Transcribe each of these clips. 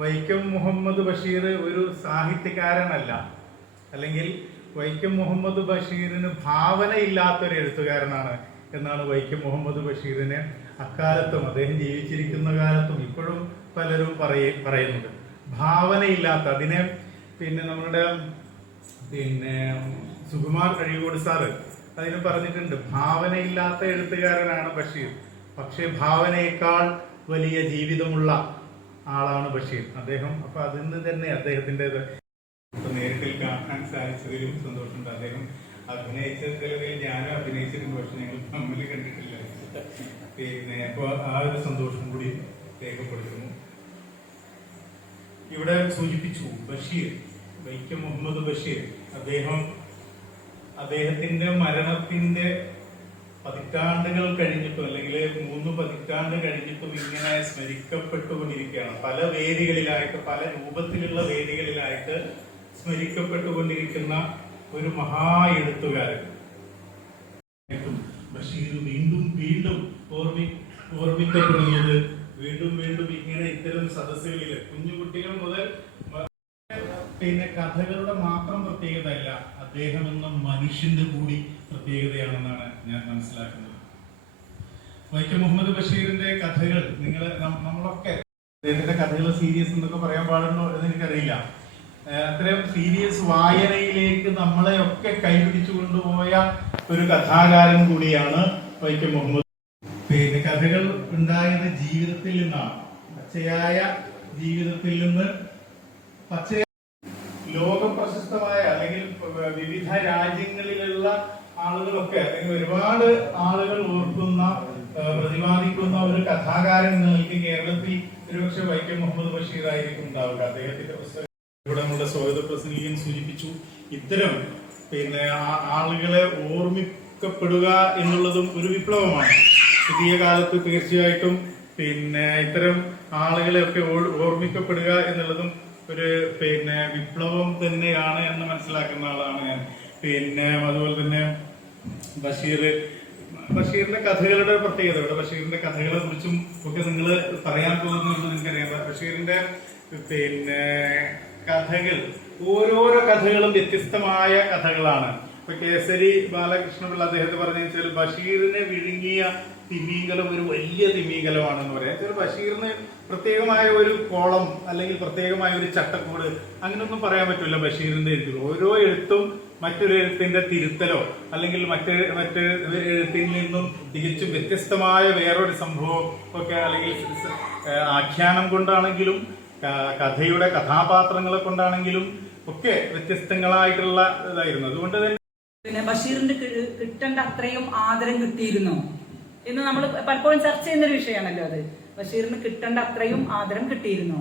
വൈക്കം മുഹമ്മദ് ബഷീർ ഒരു സാഹിത്യകാരനല്ല, അല്ലെങ്കിൽ വൈക്കം മുഹമ്മദ് ബഷീറിന് ഭാവനയില്ലാത്തൊരു എഴുത്തുകാരനാണ് എന്നാണ് വൈക്കം മുഹമ്മദ് ബഷീറിനെ അക്കാലത്തും അദ്ദേഹം ജീവിച്ചിരിക്കുന്ന കാലത്തും ഇപ്പോഴും പലരും പറയുന്നത്. ഭാവനയില്ലാത്ത അതിനെ നമ്മളുടെ സുകുമാർ കഴിവോട് സാറ് അതിന് പറഞ്ഞിട്ടുണ്ട്, ഭാവനയില്ലാത്ത എഴുത്തുകാരനാണ് ബഷീർ, പക്ഷെ ഭാവനയേക്കാൾ വലിയ ജീവിതമുള്ള ആളാണ് ബഷീർ അദ്ദേഹം. അപ്പൊ അതിന് തന്നെ അദ്ദേഹത്തിന്റെ നേരിട്ടിൽ കാണാൻ സാധിച്ചതിലും സന്തോഷമുണ്ട്. അദ്ദേഹം അഭിനയിച്ച ചിലവിൽ ഞാനും അഭിനയിച്ചിട്ടുണ്ട്, പക്ഷെ ഞങ്ങൾ തമ്മിൽ കണ്ടിട്ടില്ല. അപ്പൊ ആ ഒരു സന്തോഷം കൂടി രേഖപ്പെടുത്തുന്നു. ഇവിടെ സൂചിപ്പിച്ചു ബഷീർ, വൈക്കം മുഹമ്മദ് ബഷീർ, അദ്ദേഹത്തിന്റെ മരണത്തിന്റെ പതിറ്റാണ്ടുകൾ കഴിഞ്ഞിട്ടും, അല്ലെങ്കിൽ 3 പതിറ്റാണ്ട് കഴിഞ്ഞിട്ടും ഇങ്ങനെ സ്മരിക്കപ്പെട്ടുകൊണ്ടിരിക്കുകയാണ്. പല വേദികളിലായിട്ട്, പല രൂപത്തിലുള്ള വേദികളിലായിട്ട് സ്മരിക്കപ്പെട്ടുകൊണ്ടിരിക്കുന്ന ഒരു മഹാ എഴുത്തുകാരൻ. ബഷീർ വീണ്ടും വീണ്ടും ഓർമ്മിക്കപ്പെടുന്നത് വീണ്ടും വീണ്ടും ഇങ്ങനെ ഇത്തരം സദസ്സുകളിൽ കുഞ്ഞുകുട്ടികൾ മുതൽ കഥകളുടെ മാത്രം പ്രത്യേകതയല്ല, അദ്ദേഹം എന്ന മനുഷ്യന്റെ കൂടി പ്രത്യേകതയാണെന്നാണ് ഞാൻ മനസ്സിലാക്കുന്നത്. വൈക്കം മുഹമ്മദ് ബഷീറിന്റെ കഥകൾ നമ്മളൊക്കെ അദ്ദേഹത്തിന്റെ കഥകൾ സീരിയസ് എന്നൊക്കെ പറയാൻ പാടുണ്ടോ എന്ന് എനിക്കറിയില്ല. അത്രയും സീരിയസ് വായനയിലേക്ക് നമ്മളെ ഒക്കെ കൈപിടിച്ചു കൊണ്ടുപോയ ഒരു കഥാകാരൻ കൂടിയാണ് വൈക്കം മുഹമ്മദ്. കഥകൾ ഉണ്ടായത് ജീവിതത്തിൽ നിന്നാണ്, പച്ചയായ ജീവിതത്തിൽ നിന്ന്. ലോക പ്രശസ്തമായ അല്ലെങ്കിൽ വിവിധ രാജ്യങ്ങളിലുള്ള ആളുകളൊക്കെ, അല്ലെങ്കിൽ ഒരുപാട് ആളുകൾ ഓർക്കുന്ന പ്രതിപാദിക്കുന്ന ഒരു കഥാകാരൻ എന്ന നിലയ്ക്ക് കേരളത്തിൽ ഒരുപക്ഷെ വൈക്കം മുഹമ്മദ് ബഷീർ ആയിരിക്കും ഉണ്ടാവുക. അദ്ദേഹത്തിന്റെ പുസ്തകം ഇവിടെ നമ്മുടെ സ്വാഗത പ്രസംഗികൻ സൂചിപ്പിച്ചു, ഇത്തരം ആളുകളെ ഓർമ്മിക്കപ്പെടുക എന്നുള്ളതും ഒരു വിപ്ലവമാണ്. പുതിയ കാലത്ത് തീർച്ചയായിട്ടും ഇത്തരം ആളുകളെയൊക്കെ ഓർമ്മിക്കപ്പെടുക എന്നുള്ളതും ഒരു വിപ്ലവം തന്നെയാണ് എന്ന് മനസ്സിലാക്കുന്ന ആളാണ് ഞാൻ. അതുപോലെ തന്നെ ബഷീറിന്റെ കഥകളുടെ പ്രത്യേകത, ഇവിടെ ബഷീറിന്റെ കഥകളെ കുറിച്ചും ഒക്കെ നിങ്ങൾ പറയാൻ പോകുന്നുള്ളത് നിങ്ങൾക്കറിയാം. ബഷീറിന്റെ കഥകൾ, ഓരോരോ കഥകളും വ്യത്യസ്തമായ കഥകളാണ്. ഇപ്പൊ കേസരി ബാലകൃഷ്ണപിള്ള അദ്ദേഹത്തെ പറഞ്ഞു വെച്ചാൽ ബഷീറിനെ വിഴുങ്ങിയ തിമിംഗലം ഒരു വലിയ തിമിംഗലമാണെന്ന് പറയാം. ബഷീറിന് പ്രത്യേകമായ ഒരു കോളം അല്ലെങ്കിൽ പ്രത്യേകമായ ഒരു ചട്ടക്കൂട് അങ്ങനെയൊന്നും പറയാൻ പറ്റില്ല ബഷീറിന്റെ എഴുത്തിൽ. ഓരോ എഴുത്തും മറ്റൊരു എഴുത്തിന്റെ തിരുത്തലോ അല്ലെങ്കിൽ മറ്റ് എഴുത്തിൽ നിന്നും തികച്ചും വ്യത്യസ്തമായ വേറൊരു സംഭവം ഒക്കെ, അല്ലെങ്കിൽ ആഖ്യാനം കൊണ്ടാണെങ്കിലും കഥയുടെ കഥാപാത്രങ്ങളെ കൊണ്ടാണെങ്കിലും ഒക്കെ വ്യത്യസ്തങ്ങളായിട്ടുള്ള ഇതായിരുന്നു. അതുകൊണ്ട് തന്നെ ബഷീറിന്റെ കിട്ടേണ്ട അത്രയും ആദരം കിട്ടിയിരുന്നു എന്ന് നമ്മൾ പലപ്പോഴും ചർച്ച ചെയ്യുന്നൊരു വിഷയമാണല്ലോ അത്. ബഷീറിന് കിട്ടേണ്ട അത്രയും ആദരം കിട്ടിയിരുന്നു.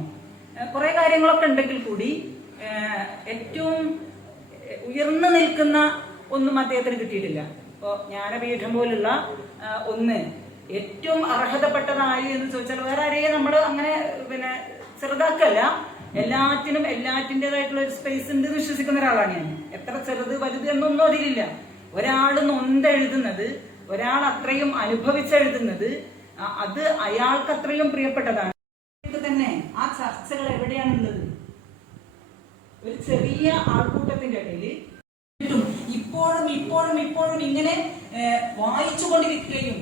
കുറെ കാര്യങ്ങളൊക്കെ ഉണ്ടെങ്കിൽ കൂടി ഏറ്റവും ഉയർന്നു നിൽക്കുന്ന ഒന്നും അദ്ദേഹത്തിന് കിട്ടിയിട്ടില്ല. ഇപ്പോ ജ്ഞാനപീഠം പോലുള്ള ഒന്ന് ഏറ്റവും അർഹതപ്പെട്ടതായി എന്ന് ചോദിച്ചാൽ വേറെ ആരെയും നമ്മൾ അങ്ങനെ ചെറുതാക്കല്ല. എല്ലാറ്റിൻ്റെതായിട്ടുള്ള ഒരു സ്പേസ് ഉണ്ട് വിശ്വസിക്കുന്ന ഒരാളാണ് ഞാൻ. എത്ര ചെറുത് വലുത് എന്നൊന്നും അതിലില്ല. ഒരാൾ നൊന്തെഴുതുന്നത്, ഒരാൾ അത്രയും അനുഭവിച്ചെഴുതുന്നത്, അത് അയാൾക്ക് അത്രയും പ്രിയപ്പെട്ടതാണ്. തന്നെ ആ ചർച്ചകൾ എവിടെയാണുള്ളത്? ഒരു ചെറിയ ആൾക്കൂട്ടത്തിന്റെ ഇടയിൽ ഇപ്പോഴും ഇങ്ങനെ വായിച്ചുകൊണ്ടിരിക്കുകയും